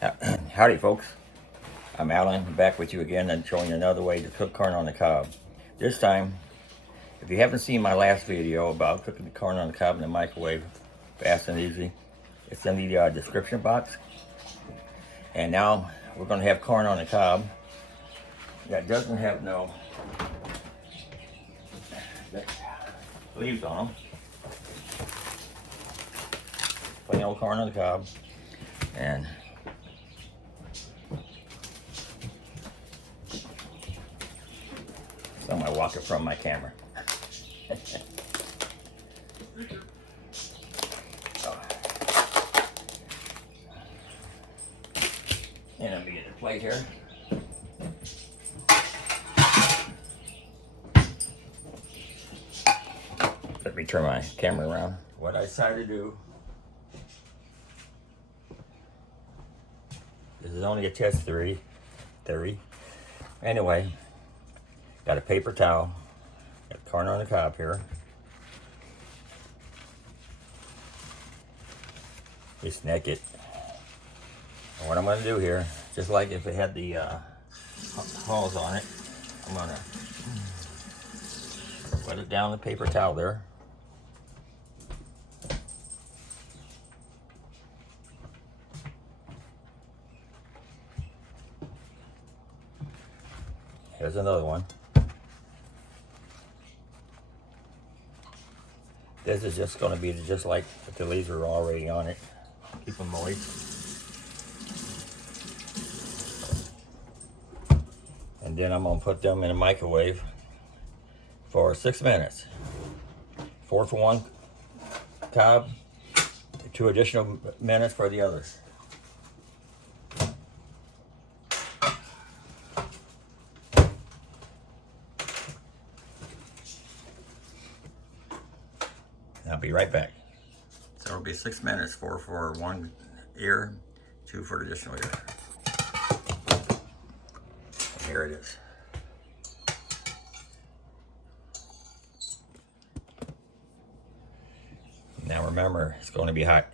Howdy folks, I'm Alan, back with you again and showing you another way to cook corn on the cob. This time, if you haven't seen my last video about cooking the corn on the cob in the microwave, fast and easy, it's in the description box. And now we're going to have corn on the cob that doesn't have no leaves on them. Plain old corn on the cob. And so I'm going to walk it from my camera. And I'm going to get a plate here. Let me turn my camera around. What I decided to do, this is only a test theory. Anyway, got a paper towel, got corn on the cob here. Just neck it. And what I'm going to do here, just like if it had the hulls on it, I'm going to put it down the paper towel there. Here's another one. This is just going to be just like if the leaves are already on it. Keep them moist. And then I'm going to put them in a microwave for 6 minutes. 4 for one cob, 2 additional minutes for the others. I'll be right back. So it'll be 6 minutes, 4 for one ear, 2 for the additional ear. And here it is. Now remember, it's going to be hot.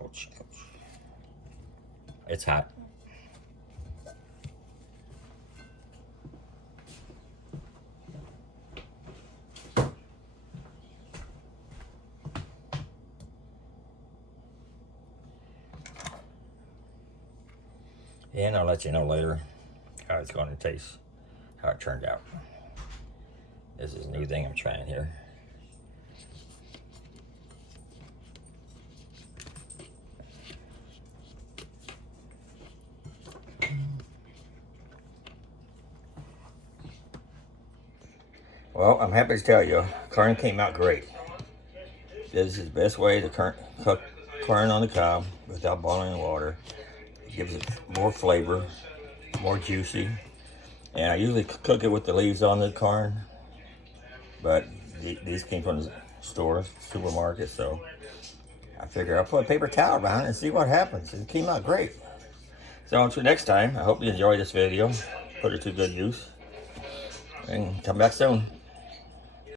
Ouch. It's hot. And I'll let you know later how it's going to taste, how it turned out. This is a new thing I'm trying here. Well, I'm happy to tell you, corn came out great. This is the best way to cook corn on the cob without boiling the water. It gives it more flavor, more juicy. And I usually cook it with the leaves on the corn, but these came from the stores, supermarket, so I figure I'll put a paper towel around it and see what happens. It came out great. So until next time, I hope you enjoy this video, put it to good use, and come back soon.